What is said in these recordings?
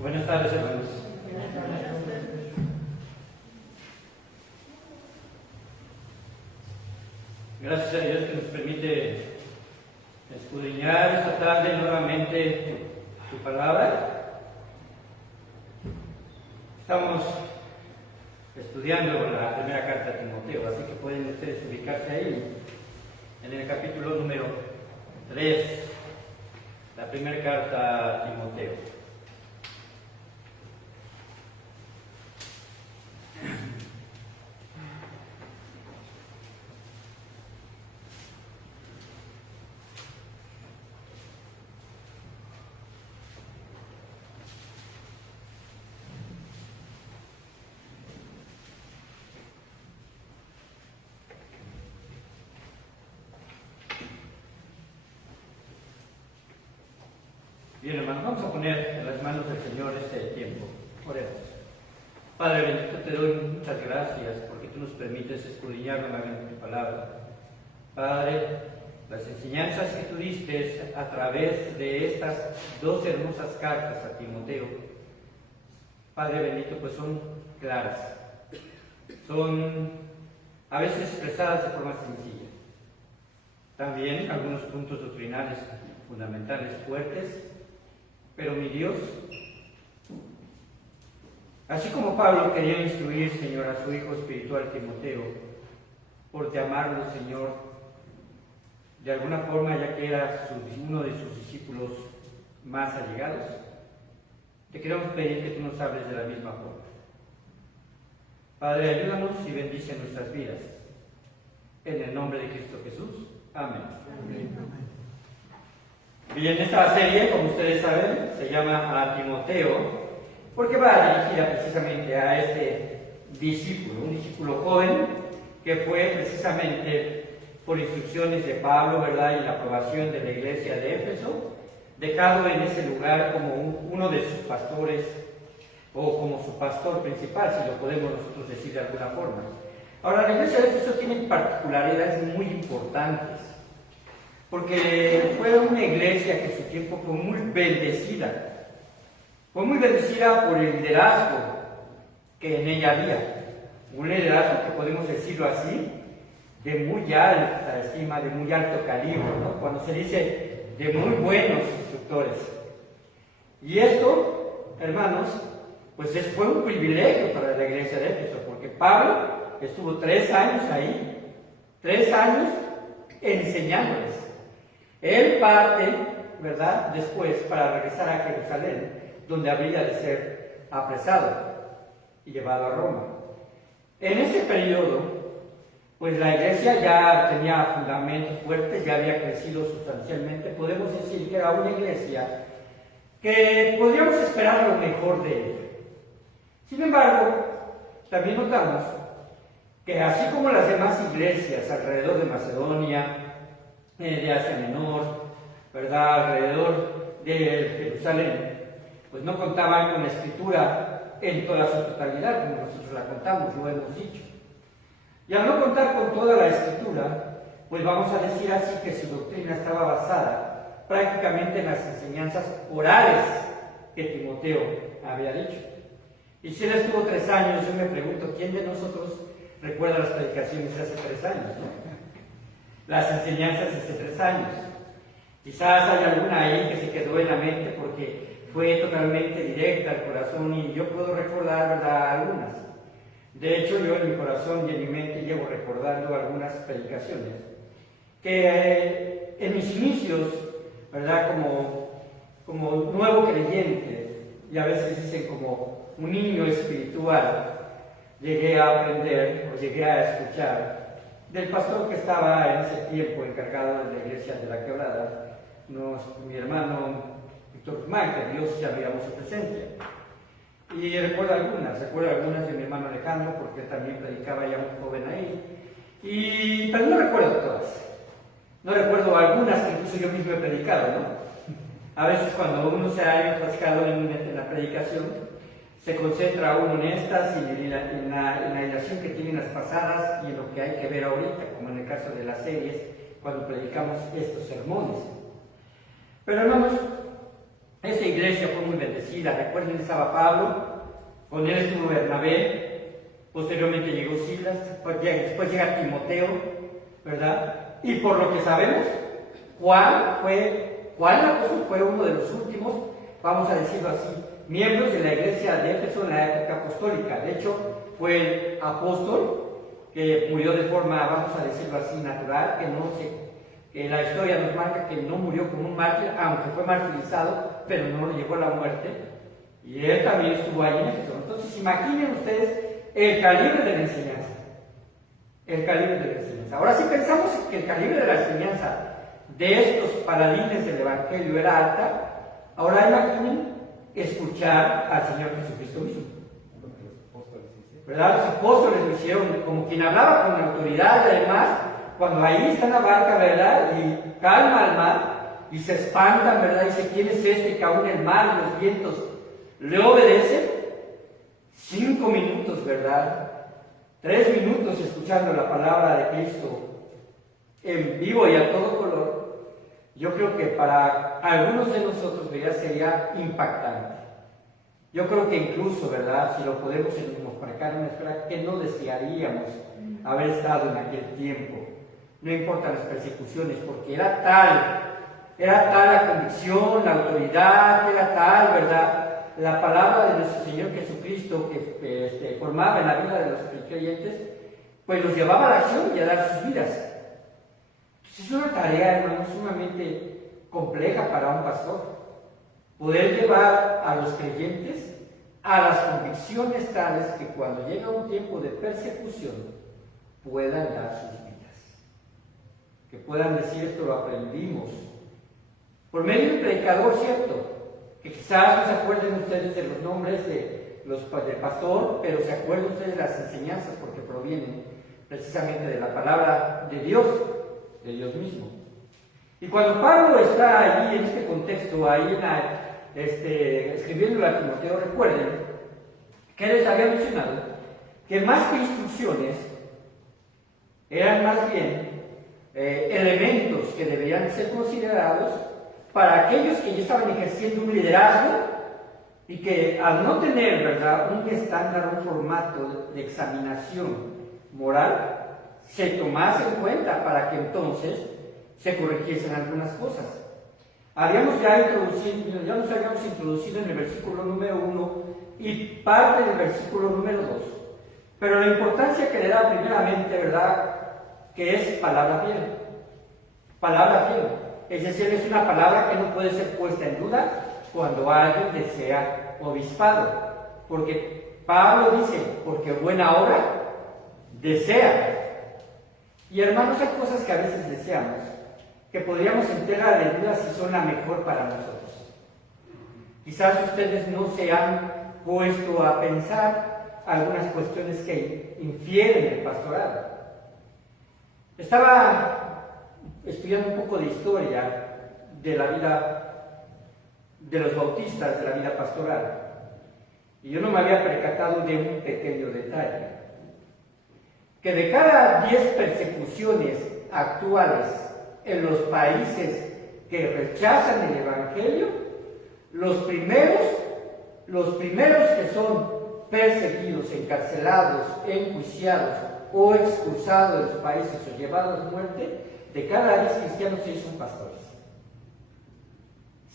Buenas tardes, hermanos. Gracias a Dios que nos permite escudriñar esta tarde nuevamente su palabra. Estamos estudiando la primera carta a Timoteo, así que pueden ustedes ubicarse ahí, en el capítulo número 3, la primera carta a Timoteo. Bien, hermanos, vamos a poner en las manos del Señor este tiempo. Oremos. Padre bendito, te doy muchas gracias porque tú nos permites escudriñar nuevamente tu palabra. Padre, las enseñanzas que tú diste a través de estas dos hermosas cartas a Timoteo, Padre bendito, pues son claras. Son a veces expresadas de forma sencilla. También algunos puntos doctrinales fundamentales fuertes. Pero mi Dios, así como Pablo quería instruir, Señor, a su hijo espiritual Timoteo, por llamarlo, Señor, de alguna forma, ya que era uno de sus discípulos más allegados, te queremos pedir que tú nos hables de la misma forma. Padre, ayúdanos y bendice nuestras vidas. En el nombre de Cristo Jesús. Amén. Amén. Bien, esta serie, como ustedes saben, se llama A Timoteo, porque va dirigida precisamente a este discípulo, un discípulo joven, que fue precisamente por instrucciones de Pablo, ¿verdad?, y la aprobación de la iglesia de Éfeso, dejado en ese lugar como uno de sus pastores, o como su pastor principal, si lo podemos nosotros decir de alguna forma. Ahora, la iglesia de Éfeso tiene particularidades muy importantes, porque fue una iglesia que en su tiempo fue muy bendecida. Fue muy bendecida por el liderazgo que en ella había. Un liderazgo que podemos decirlo así, de muy alta estima, de muy alto calibre, ¿no? Cuando se dice de muy buenos instructores. Y esto, hermanos, pues fue un privilegio para la iglesia de Éfeso, porque Pablo estuvo 3 años ahí, 3 años enseñándoles. Él parte, ¿verdad?, después para regresar a Jerusalén, donde habría de ser apresado y llevado a Roma. En ese periodo, pues la iglesia ya tenía fundamentos fuertes, ya había crecido sustancialmente. Podemos decir que era una iglesia que podríamos esperar lo mejor de ella. Sin embargo, también notamos que así como las demás iglesias alrededor de Macedonia, de Asia Menor, ¿verdad?, alrededor de Jerusalén, pues no contaban con la escritura en toda su totalidad, como nosotros la contamos, lo hemos dicho. Y al no contar con toda la escritura, pues vamos a decir así que su doctrina estaba basada prácticamente en las enseñanzas orales que Timoteo había dicho. Y si él estuvo 3 años, yo me pregunto, ¿quién de nosotros recuerda las predicaciones de hace 3 años, no? Las enseñanzas de hace 3 años. Quizás hay alguna ahí que se quedó en la mente porque fue totalmente directa al corazón, y yo puedo recordar, ¿verdad?, algunas. De hecho, yo en mi corazón y en mi mente llevo recordando algunas predicaciones que en mis inicios, ¿verdad?, como nuevo creyente, y a veces dicen como un niño espiritual, llegué a aprender o llegué a escuchar del pastor que estaba en ese tiempo encargado de la iglesia de La Quebrada, mi hermano Víctor Guzmán, que Dios ya veíamos su presencia. Y recuerdo algunas de mi hermano Alejandro, porque también predicaba ya muy joven ahí. Pero no recuerdo todas. No recuerdo algunas que incluso yo mismo he predicado, ¿no? A veces cuando uno se ha enfrascado en la predicación, se concentra uno en estas y en la ilación que tienen las pasadas y en lo que hay que ver ahorita, como en el caso de las series, cuando predicamos estos sermones. Pero hermanos, Esa iglesia fue muy bendecida. Recuerden, estaba Pablo, con él estuvo Bernabé, posteriormente llegó Silas, después llega Timoteo, ¿verdad? Y por lo que sabemos, Juan el apóstol fue uno de los últimos, vamos a decirlo así, miembros de la iglesia de Éfeso en la época apostólica. De hecho, fue el apóstol que murió de forma, vamos a decirlo así, natural, que la historia nos marca que no murió como un mártir, aunque fue martirizado, pero no le llegó a la muerte. Y él también estuvo ahí en Éfeso. Entonces, imaginen ustedes el calibre de la enseñanza. El calibre de la enseñanza. Ahora, si pensamos que el calibre de la enseñanza de estos paladines del Evangelio era alta, ahora imaginen escuchar al Señor Jesucristo mismo. ¿Verdad? Los apóstoles lo hicieron como quien hablaba con autoridad, y además, cuando ahí está en la barca, ¿verdad? Y calma al mar, y se espantan, ¿verdad? Y dice, ¿quién es este que aún el mar y los vientos le obedecen? 5 minutos, ¿verdad? 3 minutos escuchando la palabra de Cristo en vivo y a todo color. Yo creo que para algunos de nosotros, ¿verdad?, sería impactante. Yo creo que incluso, ¿verdad?, si lo podemos marcar en una esfera, que no desearíamos haber estado en aquel tiempo. No importan las persecuciones, porque era tal la convicción, la autoridad, era tal, ¿verdad?, la palabra de nuestro Señor Jesucristo que formaba en la vida de los creyentes, pues los llevaba a la acción y a dar sus vidas. Entonces es una tarea, hermano, sumamente compleja para un pastor, poder llevar a los creyentes a las convicciones tales que cuando llega un tiempo de persecución puedan dar sus vidas, que puedan decir, esto lo aprendimos por medio del predicador, ¿cierto? Que quizás no se acuerden ustedes de los nombres del pastor, pero se acuerden ustedes de las enseñanzas porque provienen precisamente de la palabra de Dios mismo. Y cuando Pablo está allí en este contexto, ahí escribiendo a Timoteo, recuerden que les había mencionado que más que instrucciones eran más bien elementos que deberían ser considerados para aquellos que ya estaban ejerciendo un liderazgo y que al no tener, ¿verdad?, un estándar, un formato de examinación moral, se tomase en cuenta para que entonces se corrigiesen algunas cosas. Ya nos habíamos introducido en el versículo número 1 y parte del versículo número 2, pero la importancia que le da primeramente, ¿verdad?, que es palabra fiel. Palabra fiel. Es decir, es una palabra que no puede ser puesta en duda cuando alguien desea obispado. Porque Pablo dice, porque buena obra desea. Y hermanos, hay cosas que a veces deseamos, que podríamos entrar de duda si son la mejor para nosotros. Quizás ustedes no se han puesto a pensar algunas cuestiones que infieren el pastorado. Estaba estudiando un poco de historia de la vida de los bautistas, de la vida pastoral, y yo no me había percatado de un pequeño detalle, que de cada 10 persecuciones actuales en los países que rechazan el Evangelio, los primeros que son perseguidos, encarcelados, enjuiciados o expulsados de los países o llevados a muerte, de cada 10 cristianos, 6 son pastores.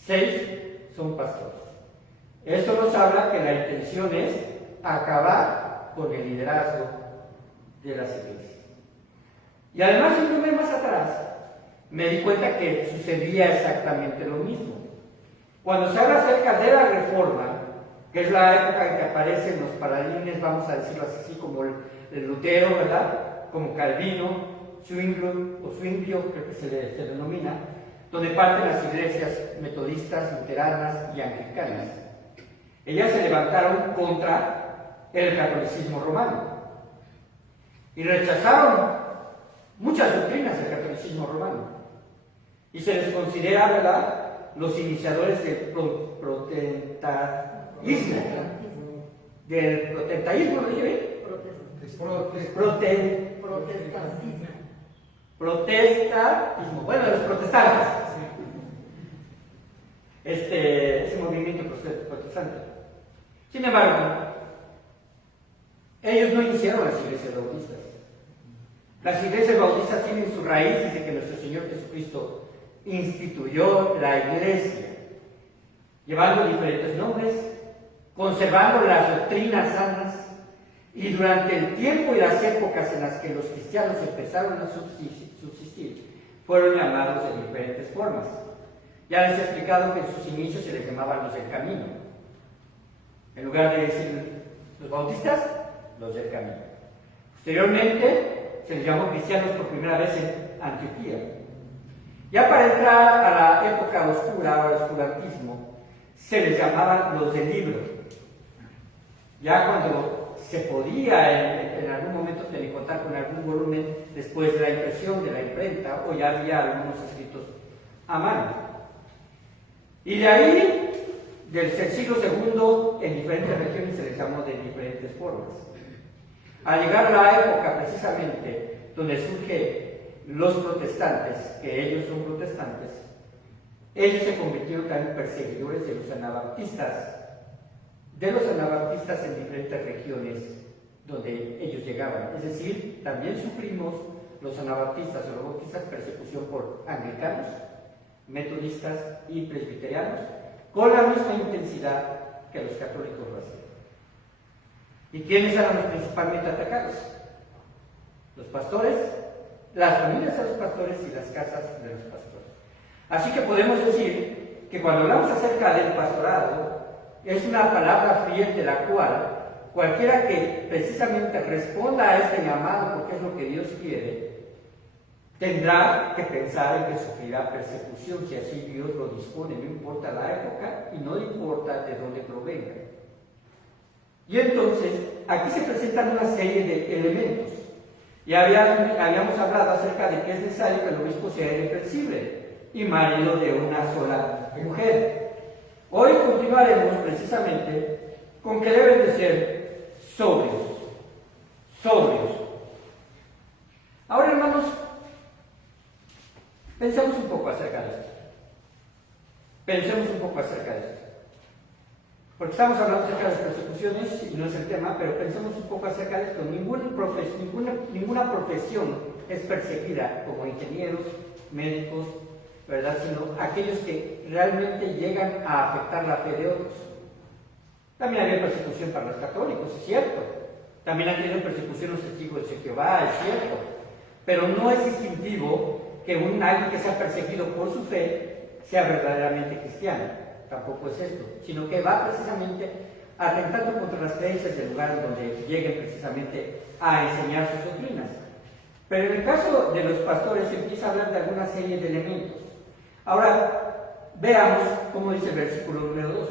6 son pastores. Esto nos habla que la intención es acabar con el liderazgo de las iglesias. Y además, yéndome más atrás, me di cuenta que sucedía exactamente lo mismo. Cuando se habla acerca de la Reforma, que es la época en que aparecen los paladines, vamos a decirlo así, como el Lutero, ¿verdad?, como Calvino, Zwinglio, creo que se denomina, donde parten las iglesias metodistas, luteranas y anglicanas. Ellas se levantaron contra el catolicismo romano y rechazaron muchas doctrinas del catolicismo romano, y se les considera, ¿verdad?, los iniciadores del protestantismo. Del protestantismo, ¿lo dije bien? Protestantismo. Bueno, los protestantes. ese movimiento protestante. Sin embargo, ellos no iniciaron las iglesias bautistas. Las iglesias bautistas tienen su raíz desde que nuestro Señor Jesucristo instituyó la iglesia, llevando diferentes nombres, conservando las doctrinas sanas, y durante el tiempo y las épocas en las que los cristianos empezaron a subsistir, fueron llamados de diferentes formas. Ya les he explicado que en sus inicios se les llamaban los del camino. En lugar de decir los bautistas, los del camino. Posteriormente se les llamó cristianos por primera vez en Antioquía. Ya para entrar a la época oscura o al oscurantismo, se les llamaban los del libro. Ya cuando se podía en algún momento contar con algún volumen después de la impresión de la imprenta, o ya había algunos escritos a mano. Y de ahí, desde el siglo II, en diferentes regiones se les llamó de diferentes formas. Al llegar a la época precisamente donde surgen los protestantes, que ellos son protestantes, ellos se convirtieron también en perseguidores de los anabaptistas, en diferentes regiones donde ellos llegaban. Es decir, también sufrimos los anabaptistas o los bautistas persecución por anglicanos, metodistas y presbiterianos, con la misma intensidad que los católicos lo hacían. ¿Y quiénes eran los principalmente atacados? Los pastores, las familias de los pastores y las casas de los pastores. Así que podemos decir que cuando hablamos acerca del pastorado, es una palabra fiel de la cual cualquiera que precisamente responda a este llamado, porque es lo que Dios quiere, tendrá que pensar en que sufrirá persecución, si así Dios lo dispone, no importa la época y no importa de dónde provenga. Y entonces, aquí se presentan una serie de elementos. Y habíamos hablado acerca de que es necesario que el obispo sea irreprensible y marido de una sola mujer. Hoy continuaremos precisamente con que deben de ser sobrios. Ahora, hermanos, pensemos un poco acerca de esto. Porque estamos hablando acerca de las persecuciones y no es el tema, pero pensemos un poco acerca de esto. Ninguna profesión es perseguida, como ingenieros, médicos, ¿verdad? Sino aquellos que realmente llegan a afectar la fe de otros. También había persecución para los católicos, es cierto. También han tenido persecución los testigos de Jehová, es cierto. Pero no es distintivo que alguien que sea perseguido por su fe sea verdaderamente cristiano. Tampoco es esto, sino que va precisamente atentando contra las creencias del lugar donde lleguen precisamente a enseñar sus doctrinas. Pero en el caso de los pastores se empieza a hablar de alguna serie de elementos. Ahora, veamos cómo dice el versículo número 2.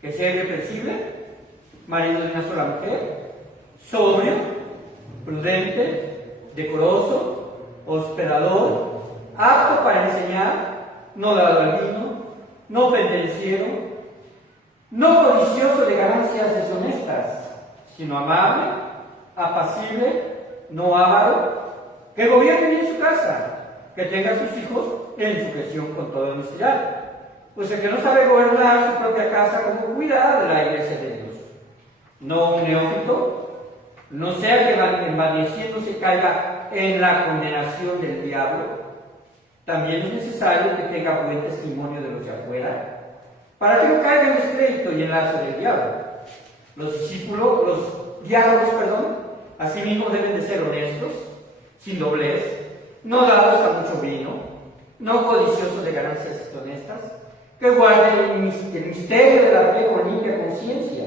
Que sea irreprensible, marido de una sola mujer, sobrio, prudente, decoroso, hospedador, apto para enseñar, no dado al vino, no pendenciero, no codicioso de ganancias deshonestas, sino amable, apacible, no avaro, que gobierne bien su casa, que tenga a sus hijos en sujeción con toda honestidad. Pues el que no sabe gobernar su propia casa, ¿cómo cuida de la iglesia de Dios? No un neófito, no sea que envaneciéndose caiga en la condenación del diablo. También es necesario que tenga buen testimonio de los de afuera, para que no caiga en descrédito y en lazo del diablo. Los diálogos, asimismo deben de ser honestos, sin doblez, no dados a mucho vino, no codiciosos de ganancias deshonestas, que guarden el misterio de la fe con limpia conciencia,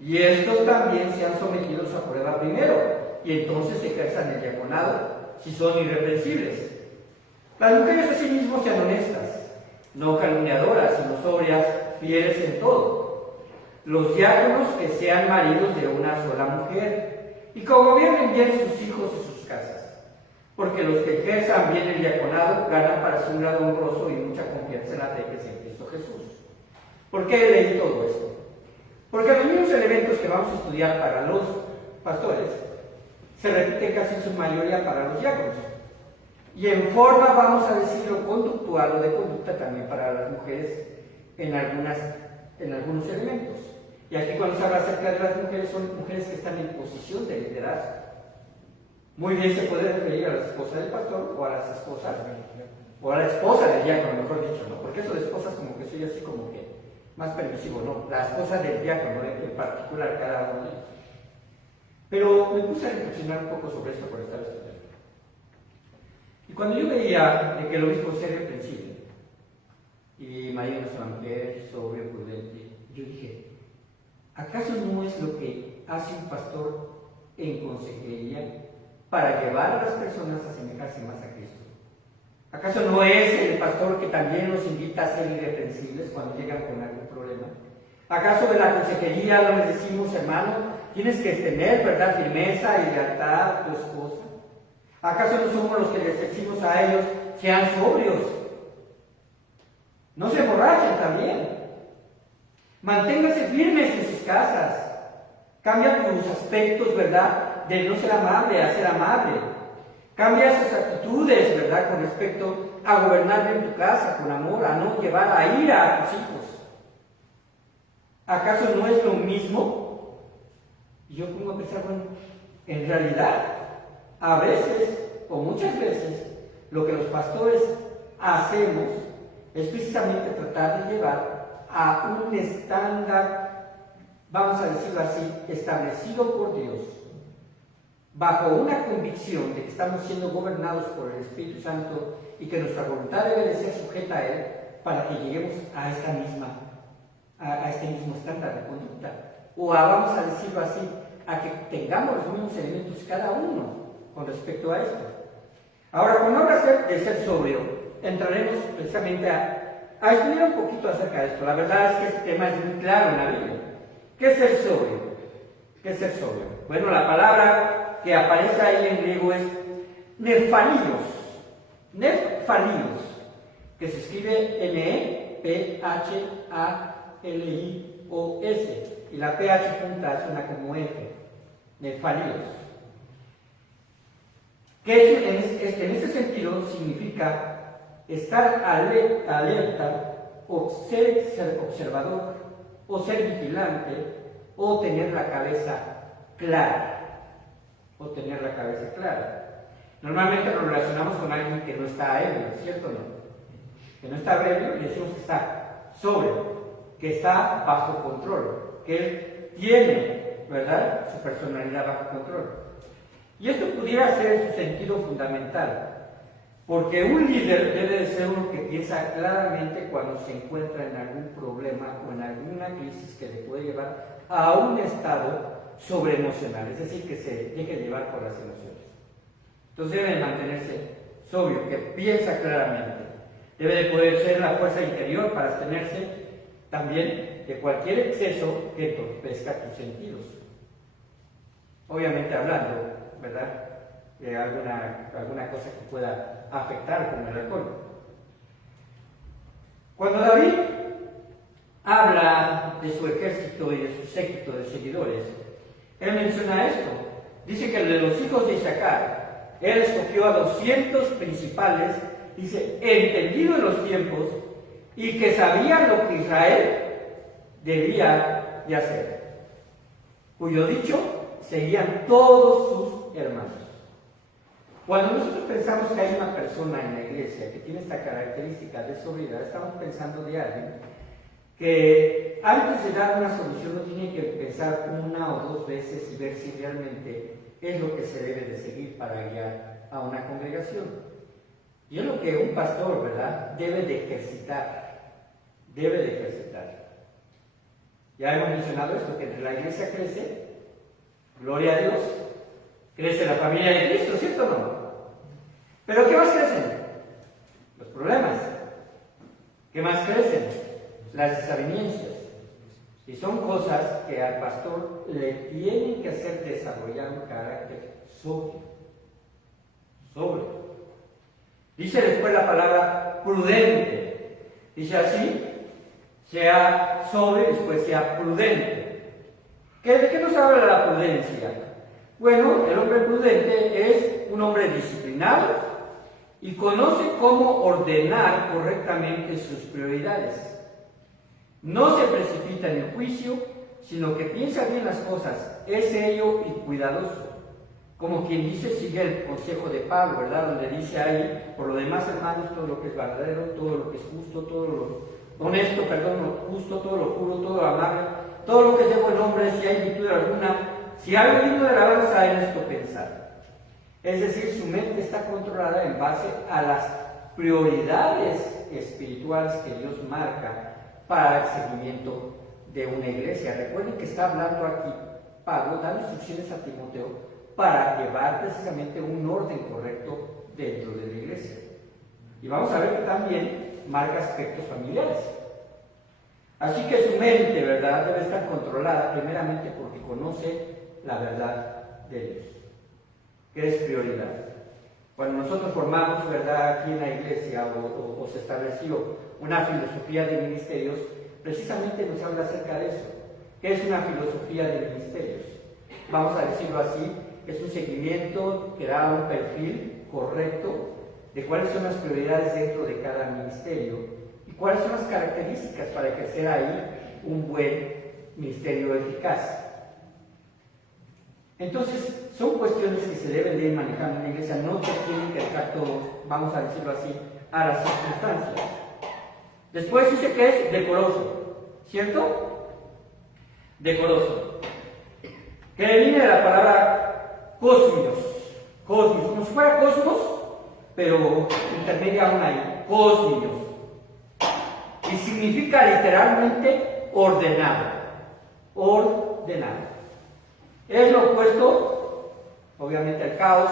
y estos también sean sometidos a prueba primero, y entonces ejerzan el diaconado, si son irreprensibles. Las mujeres asimismo sean honestas, no calumniadoras, sino sobrias, fieles en todo. Los diáconos que sean maridos de una sola mujer, y que gobiernen bien sus hijos y sus casas, porque los que ejerzan bien el diaconado ganan para sí un grado honroso y mucha confianza en la fe que es en Cristo Jesús. ¿Por qué leí todo esto? Porque los mismos elementos que vamos a estudiar para los pastores se repiten casi en su mayoría para los diáconos. Y en forma, vamos a decirlo, conductual o de conducta también para las mujeres en algunos elementos. Y aquí cuando se habla acerca de las mujeres, son mujeres que están en posición de liderazgo. Muy bien se puede referir a la esposa del pastor o a las esposas, o a la esposa del diácono, mejor dicho, ¿no? Porque eso de esposas como que soy así como que más permisivo, ¿no? La esposa del diácono, en particular cada uno de ellos. Pero me puse a reflexionar un poco sobre esto por estar estudiando. Y cuando yo veía de que el obispo serio irreprensible, y María es una mujer sobria, prudente, yo dije, ¿acaso no es lo que hace un pastor en consejería para llevar a las personas a asemejarse más a Cristo? ¿Acaso no es el pastor que también nos invita a ser irreprensibles cuando llegan con algún problema? ¿Acaso de la consejería no les decimos, hermano, tienes que tener, verdad, firmeza y lealtad a tu esposa? ¿Acaso no somos los que les decimos a ellos, sean sobrios? No se emborrachen también. Manténganse firmes en sus casas. Cambia tus aspectos, ¿verdad? De no ser amable a ser amable. Cambia sus actitudes, ¿verdad? Con respecto a gobernar en tu casa, con amor, a no llevar a ira a tus hijos. ¿Acaso no es lo mismo? Y yo pongo a pensar, bueno, en realidad, a veces, o muchas veces, lo que los pastores hacemos es precisamente tratar de llevar a un estándar, vamos a decirlo así, establecido por Dios, bajo una convicción de que estamos siendo gobernados por el Espíritu Santo y que nuestra voluntad debe de ser sujeta a Él para que lleguemos a este mismo estándar de conducta. O vamos a decirlo así, a que tengamos los mismos elementos cada uno con respecto a esto. Ahora, cuando habla de ser sobrio, entraremos precisamente a estudiar un poquito acerca de esto. La verdad es que este tema es muy claro en la Biblia. ¿Qué es ser sobrio? ¿Qué es ser sobrio? Bueno, la palabra que aparece ahí en griego es nefalios, que se escribe N-E-P-H-A-L-I-O-S, y la PH punta suena como F, nefalios. Que en ese sentido significa estar alerta, o ser observador, o ser vigilante, o tener la cabeza clara. Normalmente lo relacionamos con alguien que no está ebrio, ¿cierto o no? Que no está ebrio y decimos que está sobrio, que está bajo control, que él tiene, ¿verdad?, su personalidad bajo control. Y esto pudiera ser en su sentido fundamental, porque un líder debe de ser uno que piensa claramente cuando se encuentra en algún problema o en alguna crisis que le puede llevar a un estado sobreemocional, es decir, que se deje llevar por las emociones. Entonces debe mantenerse sobrio, que piensa claramente. Debe de poder ser la fuerza interior para abstenerse también de cualquier exceso que entorpezca tus sentidos. Obviamente hablando, ¿verdad?, de alguna cosa que pueda afectar como el alcohol. Cuando David habla de su ejército y de su séquito de seguidores, él menciona esto. Dice que de los hijos de Isaacar, él escogió a 200 principales, dice, entendido en los tiempos, y que sabían lo que Israel debía de hacer, cuyo dicho seguían todos sus hermanos. Cuando nosotros pensamos que hay una persona en la iglesia que tiene esta característica de sobriedad, estamos pensando de alguien que antes de dar una solución no tiene que pensar una o dos veces y ver si realmente es lo que se debe de seguir para guiar a una congregación. Y es lo que un pastor, ¿verdad?, debe de ejercitar. Ya hemos mencionado esto, que entre la iglesia crece, gloria a Dios, crece la familia de Cristo, ¿cierto o no? ¿Pero qué más crecen? Los problemas. ¿Qué más crecen? Las desavenencias. Y son cosas que al pastor le tienen que hacer desarrollar un carácter sobrio. Dice después la palabra prudente. Dice así, sea sobrio y después sea prudente. ¿De qué nos habla la prudencia? Bueno, el hombre prudente es un hombre disciplinado y conoce cómo ordenar correctamente sus prioridades. No se precipita en el juicio, sino que piensa bien las cosas, es serio y cuidadoso. Como quien dice, sigue el consejo de Pablo, ¿verdad? Donde dice ahí, por lo demás, hermanos, todo lo que es verdadero, todo lo que es justo, todo lo honesto, lo justo, todo lo puro, todo lo amable, todo lo que es de buen nombre, si hay virtud alguna, si algo digno de alabanza, en esto pensar. Es decir, su mente está controlada en base a las prioridades espirituales que Dios marca para el seguimiento de una iglesia. Recuerden que está hablando aquí Pablo, dando instrucciones a Timoteo para llevar precisamente un orden correcto dentro de la iglesia. Y vamos a ver que también marca aspectos familiares. Así que su mente, ¿verdad?, debe estar controlada primeramente porque conoce la verdad de Dios, que es prioridad. Cuando nosotros formamos, ¿verdad?, aquí en la iglesia o se estableció una filosofía de ministerios, precisamente nos habla acerca de eso. ¿Qué es una filosofía de ministerios? Vamos a decirlo así, es un seguimiento que da un perfil correcto de cuáles son las prioridades dentro de cada ministerio y cuáles son las características para ejercer ahí un buen ministerio eficaz. Entonces, son cuestiones que se deben de ir manejando en la iglesia, no se tienen que dejar todo, vamos a decirlo así, a las circunstancias. Después dice que es decoroso, ¿cierto? Decoroso. Que viene de la palabra cosmios, como si fuera cosmos, pero intermedia aún ahí, cosmios. Y significa literalmente ordenado, ordenado. Es lo opuesto, obviamente, al caos,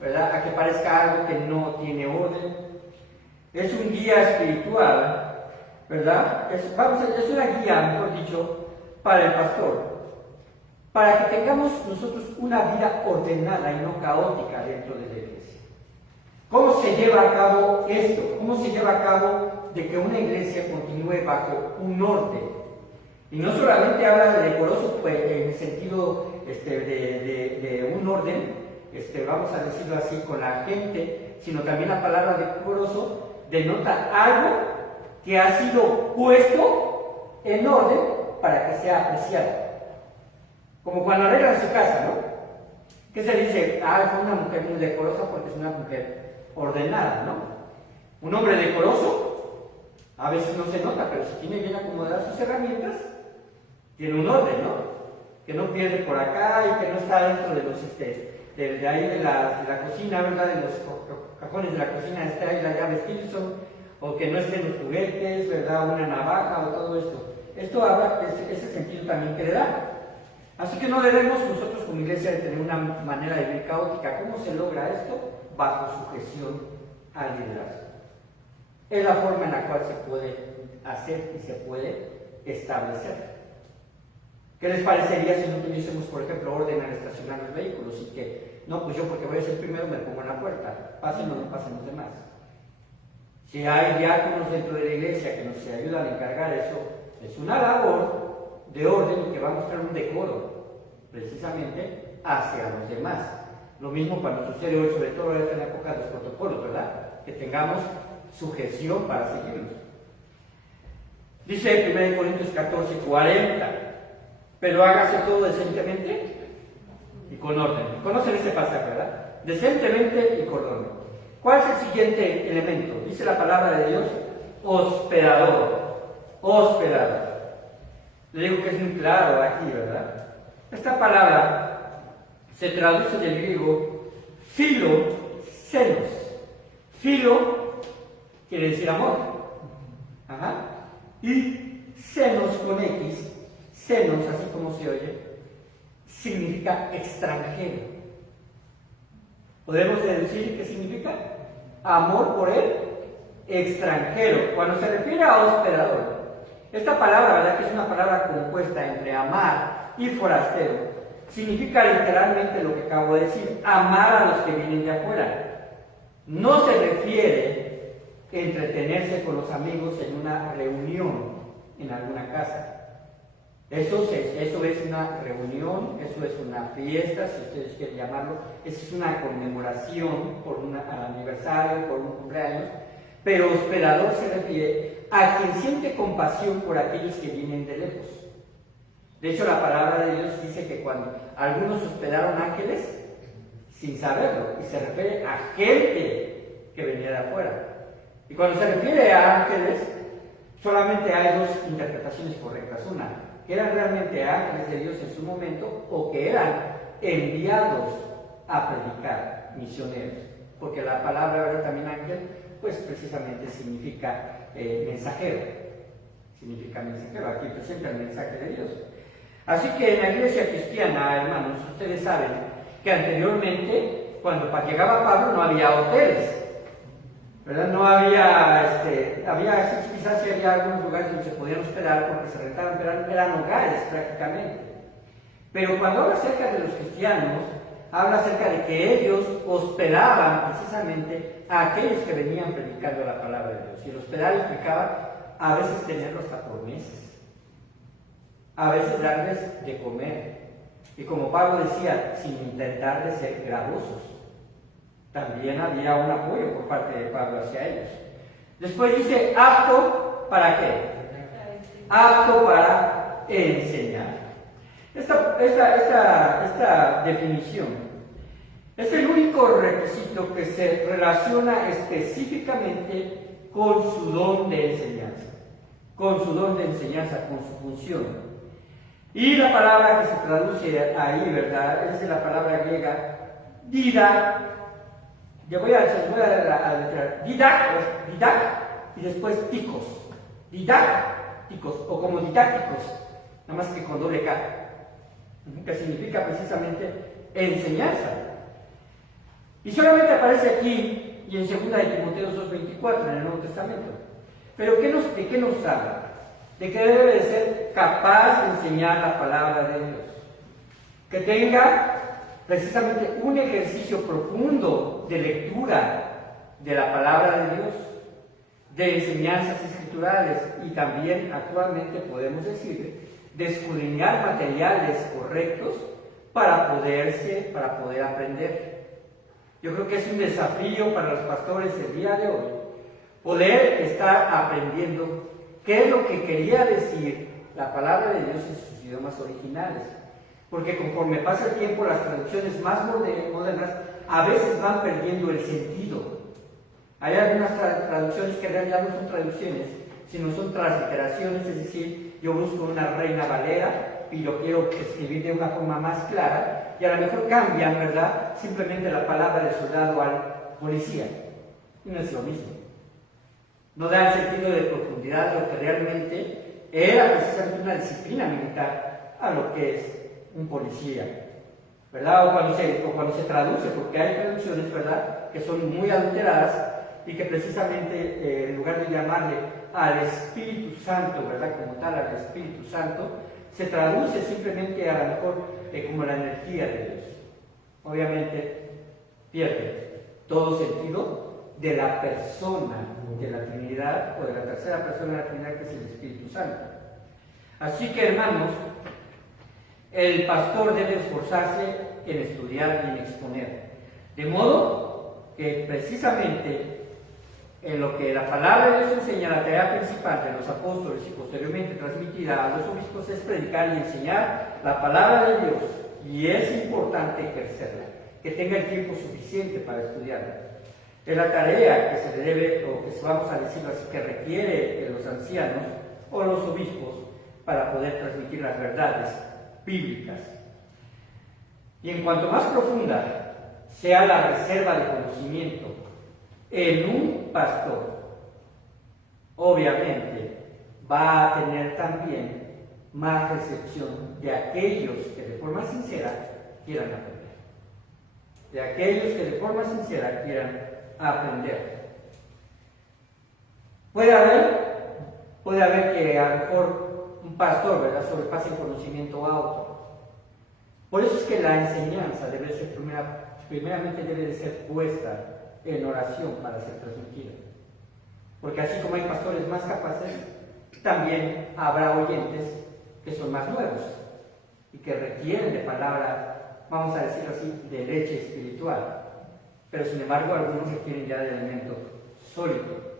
¿verdad?, a que parezca algo que no tiene orden. Es un guía espiritual, ¿verdad? Es una guía, mejor dicho, para el pastor, para que tengamos nosotros una vida ordenada y no caótica dentro de la iglesia. ¿Cómo se lleva a cabo esto? ¿Cómo se lleva a cabo de que una iglesia continúe bajo un orden? Y no solamente habla de decoroso, pues, en el sentido de un orden, vamos a decirlo así, con la gente, sino también la palabra decoroso denota algo que ha sido puesto en orden para que sea apreciado. Como cuando arreglan su casa, ¿no? ¿Qué se dice? Fue una mujer muy decorosa porque es una mujer ordenada, ¿no? Un hombre decoroso, a veces no se nota, pero si tiene bien acomodadas sus herramientas, tiene un orden, ¿no? Que no pierde por acá y que no está dentro de los, de ahí de la cocina, ¿verdad? De los cajones de la cocina está ahí la llave Stilson, o que no estén los juguetes, ¿verdad? Una navaja o todo esto. Esto habla de ese sentido también que le da. Así que no debemos nosotros como iglesia de tener una manera de vivir caótica. ¿Cómo se logra esto? Bajo sujeción al liderazgo. Es la forma en la cual se puede hacer y se puede establecer. ¿Qué les parecería si no tuviésemos, por ejemplo, orden al estacionar los vehículos y que, no, pues yo porque voy a ser primero me pongo en la puerta, pasen o no pasen los demás? Si hay diáconos dentro de la iglesia que nos ayudan a encargar eso, es una labor de orden que va a mostrar un decoro, precisamente, hacia los demás. Lo mismo cuando sucede hoy, sobre todo en esta época de los protocolos, ¿verdad? Que tengamos sujeción para seguirlos. Dice 1 Corintios 14:40, pero hágase todo decentemente y con orden. Conocen este pasaje, ¿verdad? Decentemente y con orden. ¿Cuál es el siguiente elemento? Dice la palabra de Dios, hospedador. Hospedador. Le digo que es muy claro aquí, ¿verdad? Esta palabra se traduce del griego philoxenos. Philo quiere decir amor. Ajá. Y xenos con X, xenos, así como se oye, significa extranjero. ¿Podemos deducir qué significa? Amor por el extranjero. Cuando se refiere a hospedador, esta palabra, ¿verdad?, que es una palabra compuesta entre amar y forastero, significa literalmente lo que acabo de decir, amar a los que vienen de afuera. No se refiere a entretenerse con los amigos en una reunión en alguna casa. Eso es una reunión, eso es una fiesta, si ustedes quieren llamarlo, eso es una conmemoración por un aniversario, por un cumpleaños, pero hospedador se refiere a quien siente compasión por aquellos que vienen de lejos. De hecho, la palabra de Dios dice que cuando algunos hospedaron ángeles, sin saberlo, y se refiere a gente que venía de afuera. Y cuando se refiere a ángeles, solamente hay dos interpretaciones correctas. Una, que eran realmente ángeles de Dios en su momento, o que eran enviados a predicar, misioneros. Porque la palabra, ¿verdad? También ángel, pues precisamente significa mensajero. Significa mensajero, aquí presenta el mensaje de Dios. Así que en la iglesia cristiana, hermanos, ustedes saben que anteriormente, cuando llegaba Pablo, no había hoteles, ¿verdad? No había, quizás sí había algunos lugares donde se podían hospedar porque se rentaban, pero eran hogares prácticamente. Pero cuando habla acerca de los cristianos, habla acerca de que ellos hospedaban precisamente a aquellos que venían predicando la palabra de Dios. Y el hospedar implicaba a veces tenerlos hasta por meses, a veces darles de comer. Y como Pablo decía, sin intentar de ser gravosos. También había un apoyo por parte de Pablo hacia ellos. Después dice, apto ¿para qué? Apto para enseñar. Esta definición es el único requisito que se relaciona específicamente con su don de enseñanza. Con su don de enseñanza, con su función. Y la palabra que se traduce ahí, ¿verdad? Es de la palabra griega dida. Yo voy a letrar didac y después ticos. Didácticos o como didácticos, nada más que con doble K, que significa precisamente enseñanza. Y solamente aparece aquí y en 2 de Timoteo 2:24 en el Nuevo Testamento. Pero ¿de qué nos habla? De que debe de ser capaz de enseñar la palabra de Dios. Que tenga precisamente un ejercicio profundo de lectura de la palabra de Dios, de enseñanzas escriturales y también actualmente podemos decir de escudriñar materiales correctos para poder aprender. Yo creo que es un desafío para los pastores el día de hoy poder estar aprendiendo qué es lo que quería decir la palabra de Dios en sus idiomas originales. Porque conforme pasa el tiempo, las traducciones más modernas a veces van perdiendo el sentido. Hay algunas traducciones que en realidad no son traducciones, sino son transliteraciones, es decir, yo busco una Reina Valera y lo quiero escribir de una forma más clara, y a lo mejor cambian, ¿verdad?, simplemente la palabra de soldado al policía. Y no es lo mismo. No da el sentido de profundidad de lo que realmente era precisamente una disciplina militar a lo que es un policía, ¿verdad? O cuando se traduce, porque hay traducciones, ¿verdad?, que son muy adulteradas y que precisamente en lugar de llamarle al Espíritu Santo, ¿verdad?, como tal al Espíritu Santo, se traduce simplemente a lo mejor como la energía de Dios. Obviamente pierde todo sentido de la persona de la Trinidad o de la tercera persona de la Trinidad, que es el Espíritu Santo. Así que, hermanos, el pastor debe esforzarse en estudiar y en exponer, de modo que precisamente en lo que la palabra de Dios enseña, la tarea principal de los apóstoles y posteriormente transmitida a los obispos es predicar y enseñar la palabra de Dios, y es importante ejercerla, que tenga el tiempo suficiente para estudiarla. Es la tarea que se debe, o que vamos a decirlo así, que requiere de los ancianos o los obispos para poder transmitir las verdades bíblicas. Y en cuanto más profunda sea la reserva de conocimiento en un pastor, obviamente va a tener también más recepción de aquellos que de forma sincera quieran aprender. De aquellos que de forma sincera quieran aprender. Puede haber que a lo mejor un pastor, ¿verdad?, sobrepase en conocimiento a otro. Por eso es que la enseñanza debe ser primeramente debe de ser puesta en oración para ser transmitida. Porque así como hay pastores más capaces, también habrá oyentes que son más nuevos y que requieren de palabra, vamos a decirlo así, de leche espiritual. Pero sin embargo algunos requieren ya de alimento sólido.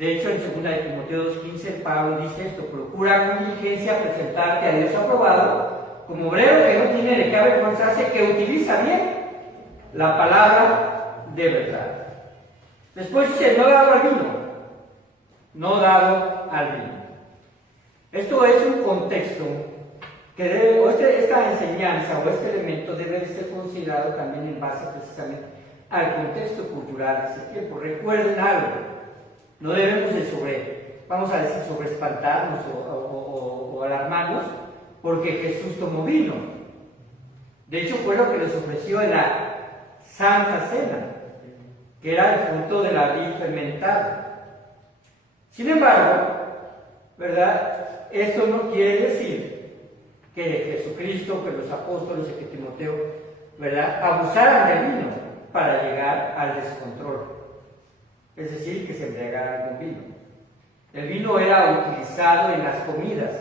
De hecho, en 2 de Timoteo 2:15, Pablo dice esto: procura con diligencia presentarte a Dios aprobado, como obrero que no tiene de qué avergonzarse, que utiliza bien la palabra de verdad. Después dice, no dado al vino, no dado al vino. Esto es un contexto que debe, o esta enseñanza o este elemento debe ser considerado también en base precisamente al contexto cultural de ese tiempo. Recuerden algo, no debemos de vamos a decir sobreespantarnos o alarmarnos porque Jesús tomó vino. De hecho fue lo que les ofreció en la Santa Cena, que era el fruto de la vid fermentada. Sin embargo, ¿verdad? Esto no quiere decir que Jesucristo, que los apóstoles y que Timoteo, ¿verdad?, abusaran del vino para llegar al descontrol. Es decir, que se embriagaran con vino. El vino era utilizado en las comidas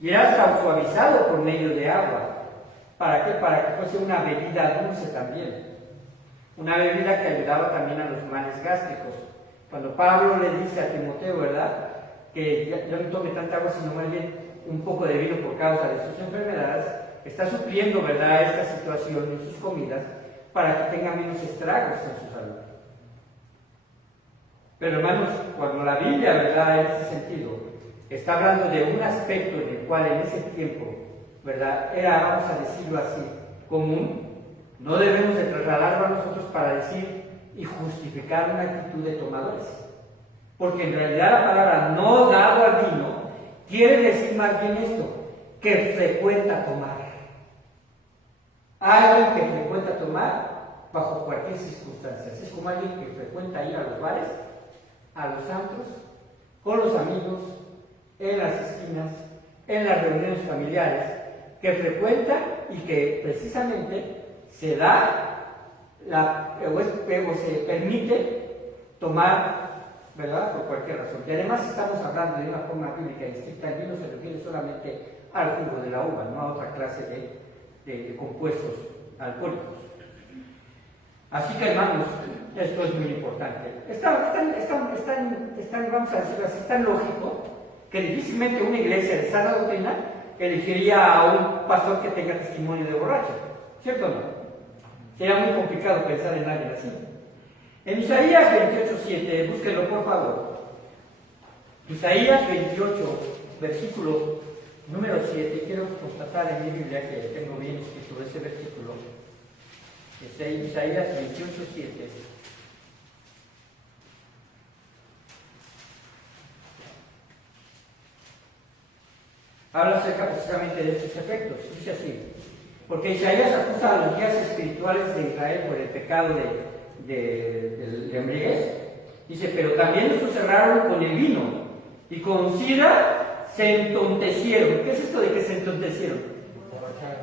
y era suavizado por medio de agua. ¿Para qué? Para que fuese una bebida dulce también. Una bebida que ayudaba también a los males gástricos. Cuando Pablo le dice a Timoteo, ¿verdad?, que ya no tome tanta agua, sino más bien un poco de vino por causa de sus enfermedades, está supliendo, ¿verdad?, esta situación en sus comidas para que tenga menos estragos en su salud. Pero hermanos, cuando la Biblia, ¿verdad?, en ese sentido, está hablando de un aspecto en el cual en ese tiempo, ¿verdad?, era, vamos a decirlo así, común, no debemos de trasladarlo a nosotros para decir y justificar una actitud de tomadores. Porque en realidad la palabra no dado al vino quiere decir más bien esto, que frecuenta tomar. Alguien que frecuenta tomar bajo cualquier circunstancia. Es como alguien que frecuenta ir a los bares, a los antros, con los amigos, en las esquinas, en las reuniones familiares, que frecuenta y que precisamente se da o se permite tomar, ¿verdad?, por cualquier razón. Y además estamos hablando de una forma bíblica y estricta. El vino se refiere solamente al jugo de la uva, no a otra clase de compuestos alcohólicos. Así que, hermanos, esto es muy importante. Es tan, vamos a decirlo así, tan lógico que difícilmente una iglesia de sana doctrina elegiría a un pastor que tenga testimonio de borracho, ¿cierto o no? Sería muy complicado pensar en alguien así. En Isaías 28:7, búsquenlo por favor. Isaías 28, versículo número 7, quiero constatar en mi Biblia que tengo bien escrito ese versículo. Isaías 28:7. Habla acerca precisamente de estos efectos. Dice así: porque Isaías acusa a los guías espirituales de Israel por el pecado de embriaguez. Dice, pero también estos cerraron con el vino y con sidra se entontecieron. ¿Qué es esto de que se entontecieron?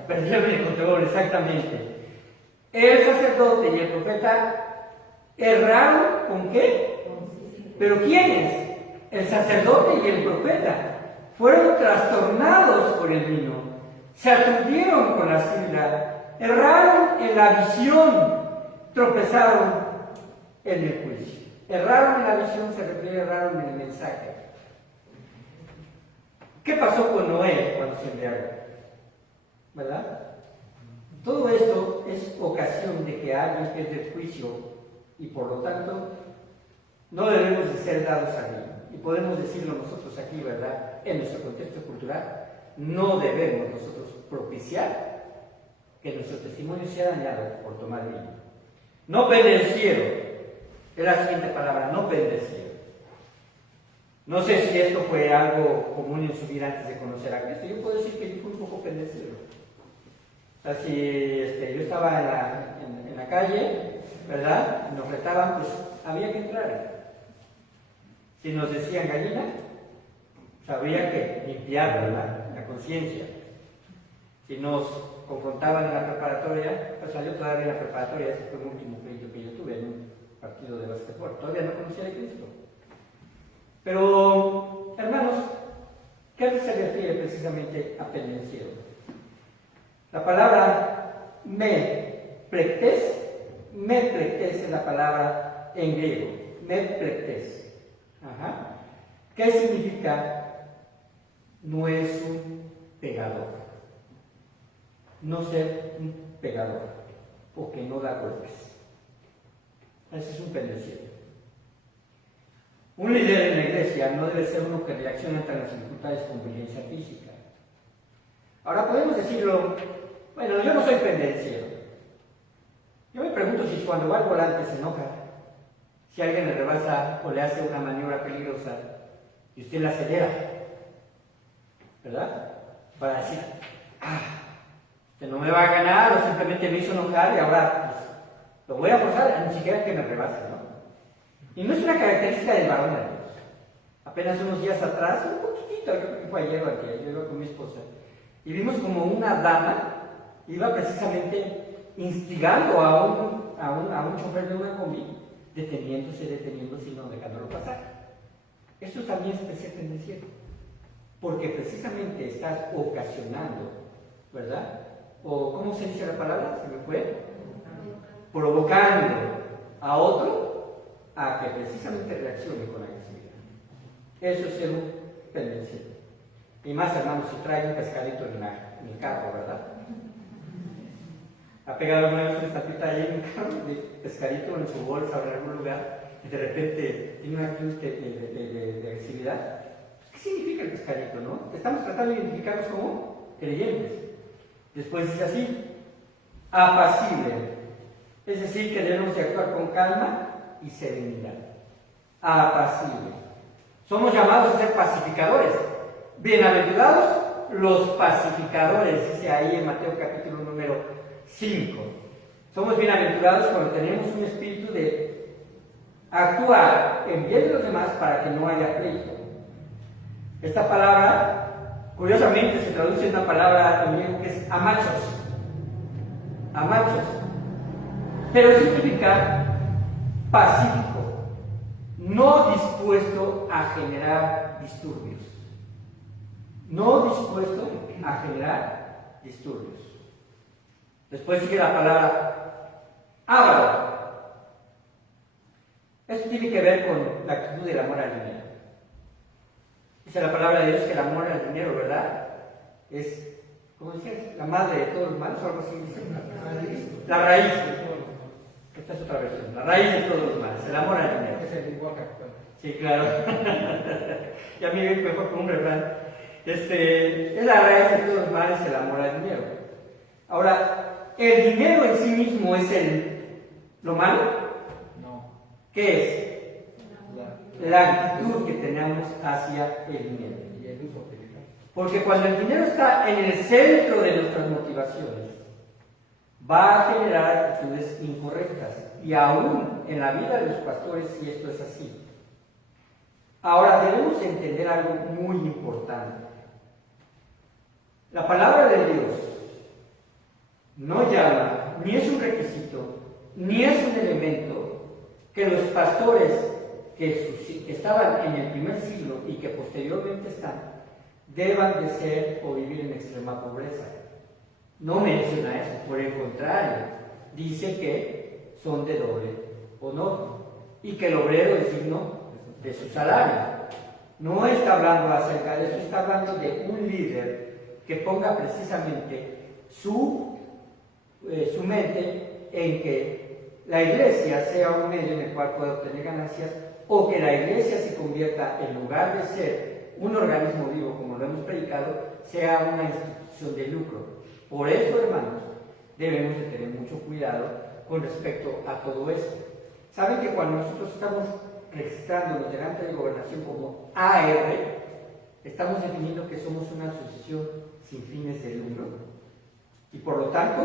Perdieron el control, exactamente. El sacerdote y el profeta erraron ¿con qué? ¿Pero quiénes? El sacerdote y el profeta fueron trastornados por el vino, se aturdieron con la sidra, erraron en la visión, tropezaron en el juicio. Erraron en la visión se refiere a erraron en el mensaje. ¿Qué pasó con Noé cuando se embriagó? ¿Verdad? Todo esto es ocasión de que alguien pierde el juicio y por lo tanto no debemos de ser dados a vino. Y podemos decirlo nosotros aquí, ¿verdad? En nuestro contexto cultural, no debemos nosotros propiciar que nuestro testimonio sea dañado por tomar vino. No pende el cielo, es la siguiente palabra, no pende el cielo. No sé si esto fue algo común en su vida antes de conocer a Cristo. Yo puedo decir que yo fui un poco pendecido. O sea, si yo estaba en la calle, ¿verdad? Nos retaban, pues había que entrar. Si nos decían gallina, pues habría que limpiar, ¿verdad?, la conciencia. Si nos confrontaban en la preparatoria, pues yo todavía en la preparatoria, ese fue el último crédito que yo tuve en un partido de básquetbol. Todavía no conocía a Cristo. Pero, hermanos, ¿qué se refiere precisamente a pendenciero? La palabra me plectes es la palabra en griego, me plectes. Ajá. ¿Qué significa? No es un pegador. No ser un pegador, o que no da golpes. Ese es un pendenciero. Un líder en la iglesia no debe ser uno que reaccione ante las dificultades con violencia física. Ahora podemos decirlo, bueno, yo no soy pendenciero. Yo me pregunto si cuando va al volante se enoja, si alguien le rebasa o le hace una maniobra peligrosa y usted la acelera, ¿verdad? Para decir, que no me va a ganar o simplemente me hizo enojar y ahora pues, lo voy a forzar, ni siquiera que me rebase, ¿no? Y no es una característica del varón, hermanos. Apenas unos días atrás, un poquitito, creo que fue ayer o antes, yo iba con mi esposa, y vimos como una dama iba precisamente instigando a un chofer de una combi, deteniéndose y no dejándolo pasar. Eso también es ser pendenciero, porque precisamente estás ocasionando, ¿verdad? O, ¿cómo se dice la palabra? Se me fue. Provocando a otro a que precisamente reaccione con agresividad. Eso es ser un pendenciero. Y más, hermanos, si trae un pescadito en el carro, ¿verdad? Ha pegado alguna vez una estampita ahí en un carro de pescadito en su bolsa o en algún lugar y de repente tiene una actitud de agresividad. ¿Qué significa el pescadito, no? Estamos tratando de identificarnos como creyentes. Después dice así, apacible, es decir, que debemos de actuar con calma y serenidad. Apacible. Somos llamados a ser pacificadores. Bienaventurados los pacificadores, dice ahí en Mateo capítulo número 5. Somos bienaventurados cuando tenemos un espíritu de actuar en bien de los demás para que no haya pleito. Esta palabra, curiosamente, se traduce en una palabra en griego que es amachos. Amachos. Pero significa pacífico, no dispuesto a generar disturbios. No dispuesto a generar disturbios. Después sigue la palabra avaro. Esto tiene que ver con la actitud del amor al dinero. Dice la palabra de Dios que el amor al dinero, ¿verdad? Es, ¿cómo decías? La madre de todos los males, o algo así dice. La raíz. Esta es otra versión. La raíz de todos los males, el amor al dinero. Es el lenguaje actual. Sí, claro. Y a mí mejor con un refrán. Es la raíz de todos los males, el amor al dinero. Ahora, ¿el dinero en sí mismo es lo malo? No. ¿Qué es? La actitud que tenemos hacia el dinero. Y el uso que le da. Porque cuando el dinero está en el centro de nuestras motivaciones, va a generar actitudes incorrectas. Y aún en la vida de los pastores, si esto es así. Ahora, debemos entender algo muy importante. La palabra de Dios no llama, ni es un requisito, ni es un elemento que los pastores que estaban en el primer siglo y que posteriormente están, deban de ser o vivir en extrema pobreza. No menciona eso, por el contrario, dice que son de doble honor y que el obrero es digno de su salario. No está hablando acerca de eso, está hablando de un líder que ponga precisamente su mente en que la iglesia sea un medio en el cual pueda obtener ganancias, o que la iglesia se convierta, en lugar de ser un organismo vivo, como lo hemos predicado, sea una institución de lucro. Por eso, hermanos, debemos de tener mucho cuidado con respecto a todo esto. ¿Saben que cuando nosotros estamos registrándonos delante de gobernación como AR, estamos definiendo que somos una asociación sin fines de lucro? Y por lo tanto,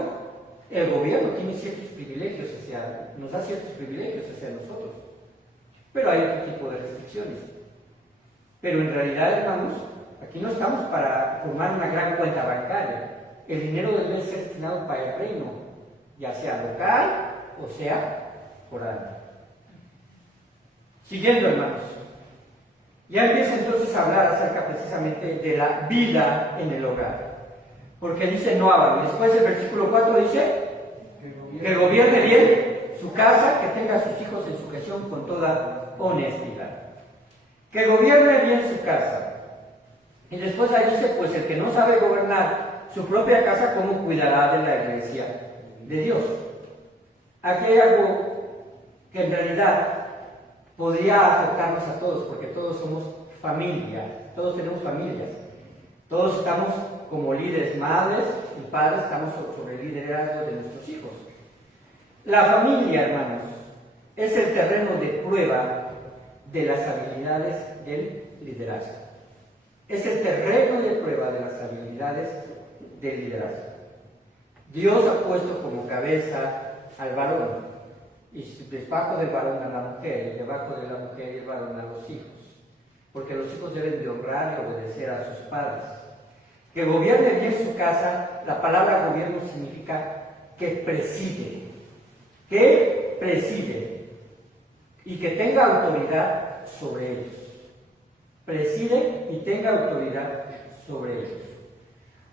el gobierno tiene ciertos privilegios nos da ciertos privilegios hacia nosotros. Pero hay otro tipo de restricciones. Pero en realidad, hermanos, aquí no estamos para formar una gran cuenta bancaria. El dinero debe ser destinado para el reino, ya sea local o sea foral. Siguiendo, hermanos, ya empieza entonces a hablar acerca precisamente de la vida en el hogar. Porque dice no avaro. Después el versículo 4 dice que gobierne bien su casa, que tenga a sus hijos en sujeción con toda honestidad. que gobierne bien su casa. Y después ahí dice, pues el que no sabe gobernar su propia casa, ¿cómo cuidará de la iglesia de Dios? Aquí hay algo que en realidad podría afectarnos a todos, porque todos somos familia, todos tenemos familias, todos estamos como líderes, madres y padres, estamos sobre el liderazgo de nuestros hijos. La familia, hermanos, es el terreno de prueba de las habilidades del liderazgo. Es el terreno de prueba de las habilidades del liderazgo. Dios ha puesto como cabeza al varón, y debajo del varón a la mujer, y debajo de la mujer y el varón a los hijos, porque los hijos deben de honrar y obedecer a sus padres. Que gobierne bien su casa, la palabra gobierno significa que preside, y que tenga autoridad sobre ellos. Preside y tenga autoridad sobre ellos.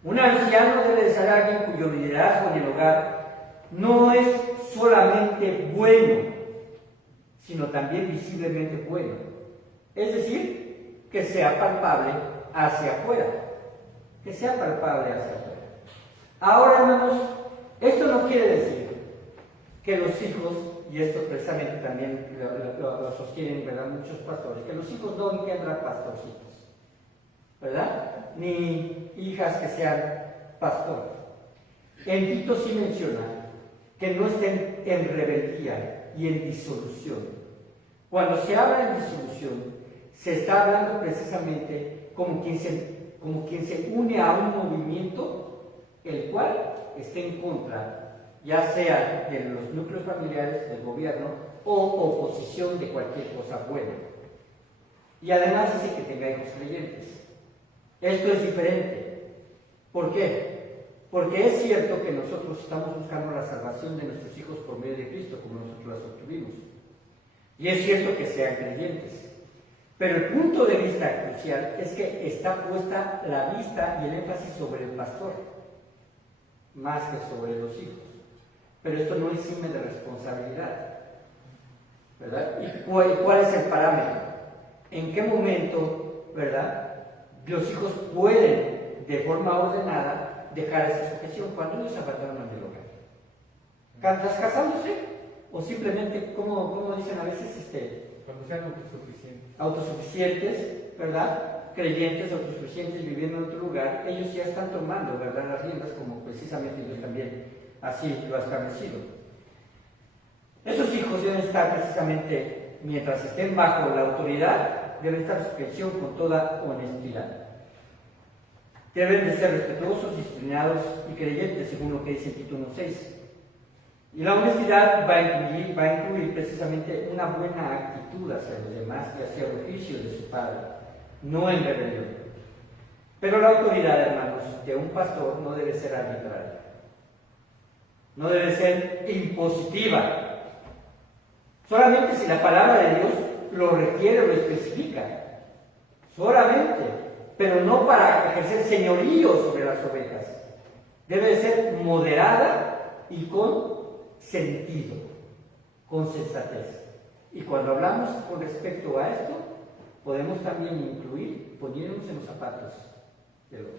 Un anciano debe de ser alguien cuyo liderazgo en el hogar no es solamente bueno, sino también visiblemente bueno. Es decir, que sea palpable hacia afuera. Que sea palpable hacia afuera. Ahora, hermanos, esto no quiere decir que los hijos, y esto precisamente también lo sostienen, ¿verdad?, muchos pastores, que los hijos no engendran pastorcitos, ¿verdad? Ni hijas que sean pastores. En Tito sí menciona que no estén en rebeldía y en disolución. Cuando se habla en disolución, se está hablando precisamente como quien se une a un movimiento el cual esté en contra, ya sea de los núcleos familiares, del gobierno, o oposición de cualquier cosa buena. Y además dice que tenga hijos creyentes. Esto es diferente. ¿Por qué? Porque es cierto que nosotros estamos buscando la salvación de nuestros hijos por medio de Cristo, como nosotros las obtuvimos. Y es cierto que sean creyentes. Pero el punto de vista crucial es que está puesta la vista y el énfasis sobre el pastor, más que sobre los hijos. Pero esto no exime de responsabilidad, ¿verdad? ¿Y cuál es el parámetro? ¿En qué momento, verdad, los hijos pueden, de forma ordenada, dejar esa sujeción? Cuando ellos abandonan el hogar. ¿Casándose? ¿O simplemente, como dicen a veces, cuando sean autosuficientes? Autosuficientes, ¿verdad? Creyentes, autosuficientes, viviendo en otro lugar, ellos ya están tomando, ¿verdad?, las riendas, como precisamente Dios también así lo ha establecido. Esos hijos deben estar precisamente, mientras estén bajo la autoridad, deben estar en sujeción con toda honestidad. Deben de ser respetuosos, disciplinados y creyentes, según lo que dice Tito 1:6. Y la honestidad va a incluir precisamente una buena actitud hacia los demás y hacia el oficio de su padre, no en rebelión. Pero la autoridad, hermanos, de un pastor no debe ser arbitraria. No debe ser impositiva. Solamente si la palabra de Dios lo requiere o lo especifica. Solamente. Pero no para ejercer señorío sobre las ovejas. Debe ser moderada y con sentido, con sensatez. Y cuando hablamos con respecto a esto, podemos también incluir poniéndonos en los zapatos de los.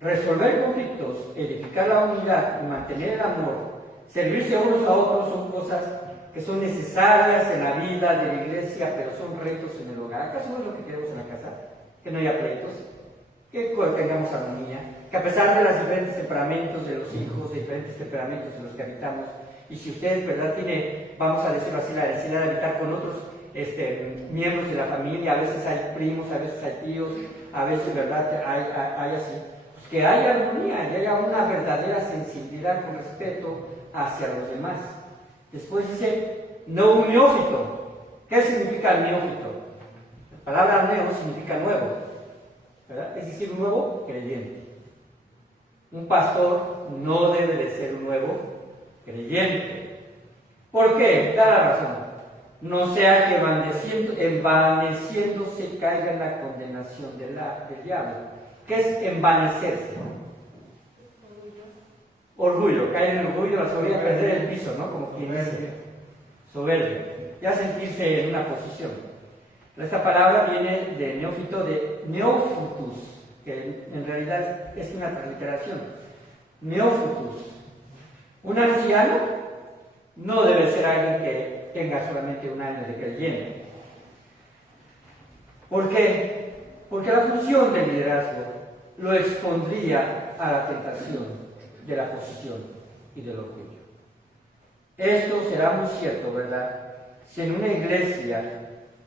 Resolver conflictos, edificar la unidad y mantener el amor, servirse unos a otros son cosas que son necesarias en la vida de la iglesia, pero son retos en el hogar. ¿Acaso no es lo que queremos en la casa? Que no haya pleitos, que tengamos armonía, que a pesar de los diferentes temperamentos de los hijos, de diferentes temperamentos en los que habitamos, y si usted, ¿verdad?, tiene, vamos a decirlo así, la necesidad de habitar con otros miembros de la familia, a veces hay primos, a veces hay tíos, a veces, ¿verdad?, hay así, pues que haya armonía y haya una verdadera sensibilidad con respeto hacia los demás. Después dice, no un neófito. ¿Qué significa el neófito? La palabra neo significa nuevo, ¿verdad? Es decir, un nuevo creyente. Un pastor no debe de ser un nuevo creyente. ¿Por qué? Da la razón. No sea que envaneciéndose caiga en la condenación del diablo. ¿Qué es envanecerse? Orgullo, caer en el orgullo, la soberbia, perder el piso, ¿no? Como quien dice, soberbia, ya sentirse en una posición. Esta palabra viene de neófito, de neófutus, que en realidad es una transliteración. Neófutus. Un anciano no debe ser alguien que tenga solamente un año de creyente. ¿Por qué? Porque la función del liderazgo lo expondría a la tentación de la posición y del orgullo. Esto será muy cierto, ¿verdad? Si en una iglesia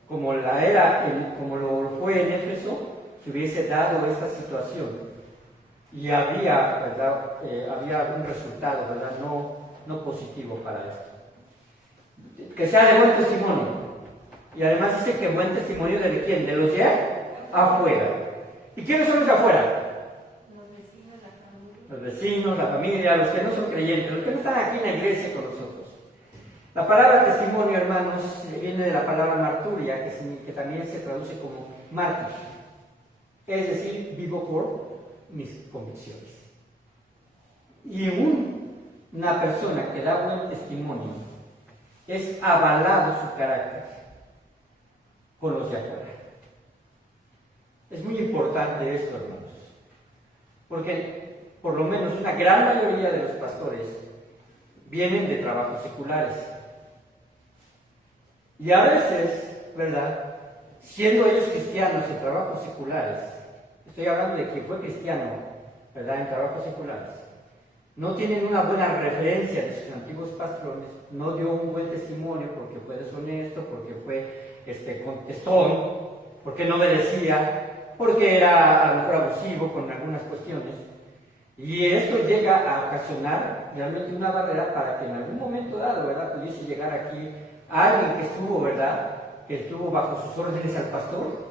como lo fue en Éfeso, se hubiese dado esta situación y había, ¿verdad? Había algún resultado, ¿verdad? No positivo para esto. Que sea de buen testimonio. Y además dice que buen testimonio de quién, de los de afuera. ¿Y quiénes son los de afuera? Los vecinos, la familia, los que no son creyentes, los que no están aquí en la iglesia con nosotros. La palabra testimonio, hermanos, viene de la palabra marturia, que también se traduce como mártir. Es decir, vivo por mis convicciones. Y una persona que da buen testimonio es avalado su carácter con los de afuera. Es muy importante esto, hermanos, porque por lo menos una gran mayoría de los pastores vienen de trabajos seculares. Y a veces, ¿verdad? Siendo ellos cristianos en trabajos seculares, estoy hablando de que fue cristiano, ¿verdad? En trabajos seculares, no tienen una buena referencia de sus antiguos pastores, no dio un buen testimonio porque fue deshonesto, porque fue contestón, porque no obedecía, porque era a lo mejor abusivo con algunas cuestiones. Y esto llega a ocasionar realmente una barrera para que en algún momento dado, ¿verdad? Pudiese llegar aquí alguien que estuvo, ¿verdad? Que estuvo bajo sus órdenes al pastor.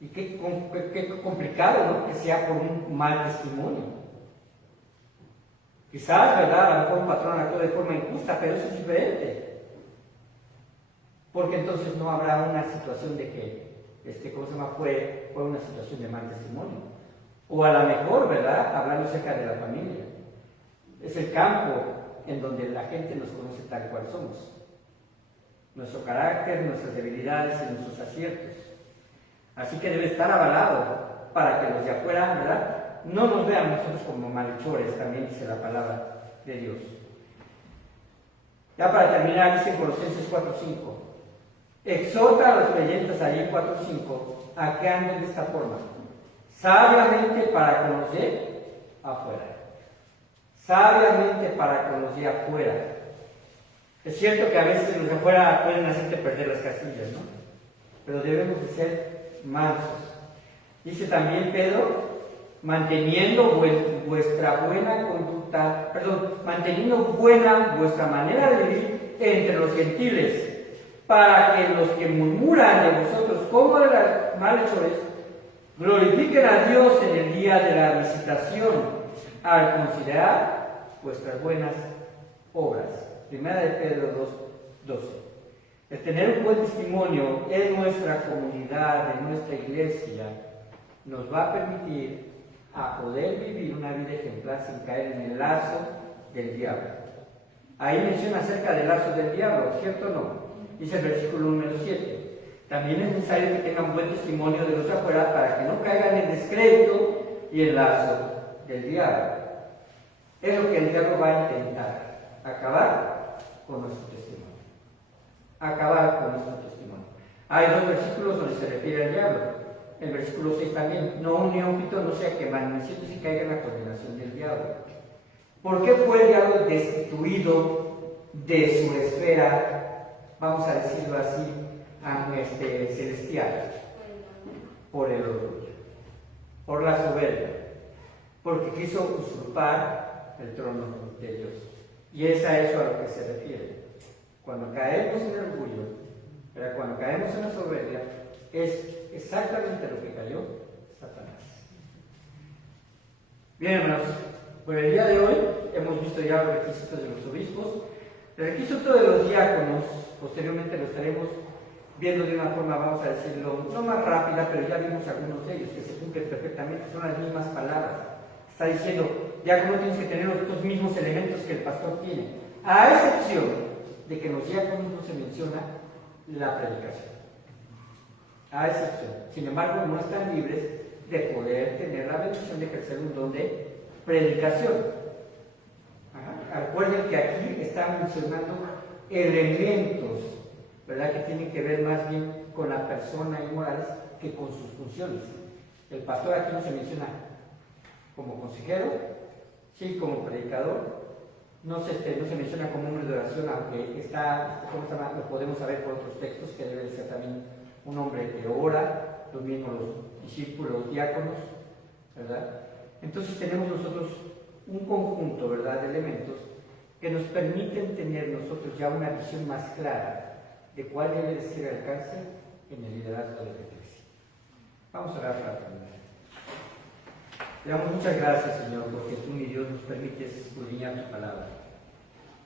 Y qué complicado, ¿no? Que sea por un mal testimonio. Quizás, ¿verdad? A lo mejor un patrón actuó de forma injusta, pero eso es diferente. Porque entonces no habrá una situación de que, ¿cómo se llama? Fue una situación de mal testimonio. O a lo mejor, ¿verdad? Hablando acerca de la familia. Es el campo en donde la gente nos conoce tal cual somos. Nuestro carácter, nuestras debilidades y nuestros aciertos. Así que debe estar avalado para que los de afuera, ¿verdad? No nos vean nosotros como malhechores, también dice la palabra de Dios. Ya para terminar, dice en Colosenses 4:5. Exhorta a los creyentes allí 4:5 a que anden de esta forma. Sabiamente para con los de afuera. Sabiamente para con los de afuera. Es cierto que a veces los de afuera pueden hacerte perder las casillas, ¿no? Pero debemos de ser mansos. Dice también Pedro, manteniendo vuestra buena conducta, manteniendo buena vuestra manera de vivir entre los gentiles, para que los que murmuran de vosotros como de los malhechores, glorifiquen a Dios en el día de la visitación, al considerar vuestras buenas obras. Primera de Pedro 2:12. El tener un buen testimonio en nuestra comunidad, en nuestra iglesia, nos va a permitir a poder vivir una vida ejemplar sin caer en el lazo del diablo. Ahí menciona acerca del lazo del diablo, ¿cierto o no? Dice el versículo número 7. También es necesario que tengan buen testimonio de los de afuera para que no caigan en descrédito y el lazo del diablo. Es lo que el diablo va a intentar, acabar con nuestro testimonio. Acabar con nuestro testimonio. Hay dos versículos donde se refiere al diablo. El versículo 6 también, no un neófito no sea que malnaciendo y caiga en la condenación del diablo. ¿Por qué fue el diablo destituido de su esfera, vamos a decirlo así, celestial? Por el orgullo, por la soberbia, porque quiso usurpar el trono de Dios. Y es a eso a lo que se refiere. Cuando caemos en el orgullo, pero cuando caemos en la soberbia, es exactamente lo que cayó Satanás. Bien, hermanos, por el día de hoy hemos visto ya los requisitos de los obispos. El requisito de los diáconos, posteriormente lo estaremos viendo de una forma, vamos a decirlo, no más rápida, pero ya vimos algunos de ellos que se cumplen perfectamente, son las mismas palabras. Está diciendo, diácono tienes que tener los mismos elementos que el pastor tiene, a excepción de que en los diáconos no se menciona la predicación. a excepción. Sin embargo, no están libres de poder tener la bendición de ejercer un don de predicación. Recuerden que aquí está mencionando elementos, ¿verdad?, que tienen que ver más bien con la persona y morales que con sus funciones. El pastor aquí no se menciona como consejero, sí como predicador, no se menciona como hombre de oración, aunque está, lo podemos saber por otros textos, que debe ser también un hombre que ora, lo mismo los discípulos, los diáconos, ¿verdad? Entonces tenemos nosotros un conjunto, ¿verdad?, de elementos que nos permiten tener nosotros ya una visión más clara de cuál debe ser el alcance en el liderazgo de la iglesia. Vamos a orar para terminar. Te damos muchas gracias, Señor, porque tú, mi Dios, nos permites escudriñar tu palabra.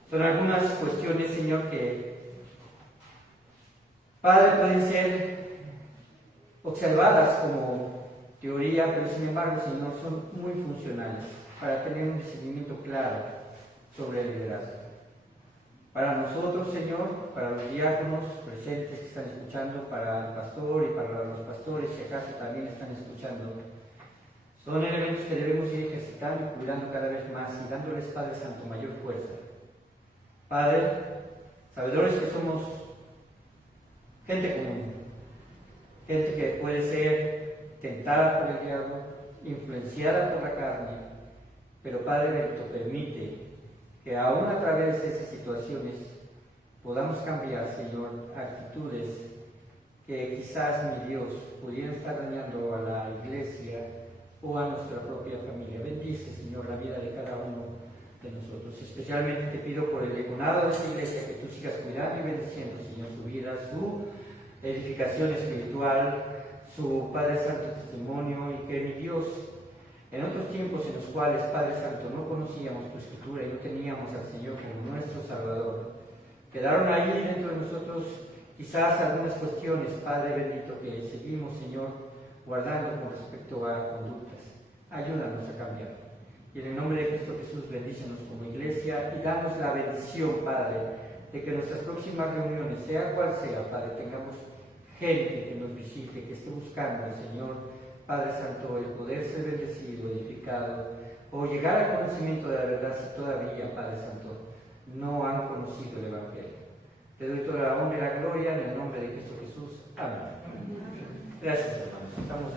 Son algunas cuestiones, Señor, que, Padre, pueden ser observadas como teoría, pero sin embargo, Señor, son muy funcionales para tener un discernimiento claro sobre el liderazgo. Para nosotros, Señor, para los diáconos presentes que están escuchando, para el pastor y para los pastores que acaso también están escuchando, son elementos que debemos ir ejercitando y cuidando cada vez más y dándoles, Padre Santo, mayor fuerza. Padre, sabedores que somos gente común, gente que puede ser tentada por el diablo, influenciada por la carne, pero Padre bendito, permite que aún a través de esas situaciones podamos cambiar, Señor, actitudes que quizás, mi Dios, pudieran estar dañando a la iglesia o a nuestra propia familia. Bendice, Señor, la vida de cada uno de nosotros. Especialmente te pido por el diaconado de esta iglesia que tú sigas cuidando y bendiciendo, Señor, su vida, su edificación espiritual, su Padre Santo testimonio, y que, mi Dios, en otros tiempos en los cuales, Padre Santo, no conocíamos tu escritura y no teníamos al Señor como nuestro Salvador, quedaron ahí dentro de nosotros quizás algunas cuestiones, Padre bendito, que seguimos, Señor, guardando con respecto a conductas. Ayúdanos a cambiar. Y en el nombre de Cristo Jesús, bendícenos como iglesia y danos la bendición, Padre, de que nuestras próximas reuniones, sea cual sea, Padre, tengamos gente que nos visite, que esté buscando al Señor, Padre Santo, el poder ser bendecido, edificado, o llegar al conocimiento de la verdad si todavía, Padre Santo, no han conocido el Evangelio. Te doy toda la honra y la gloria en el nombre de Cristo Jesús. Amén. Gracias, hermanos. Estamos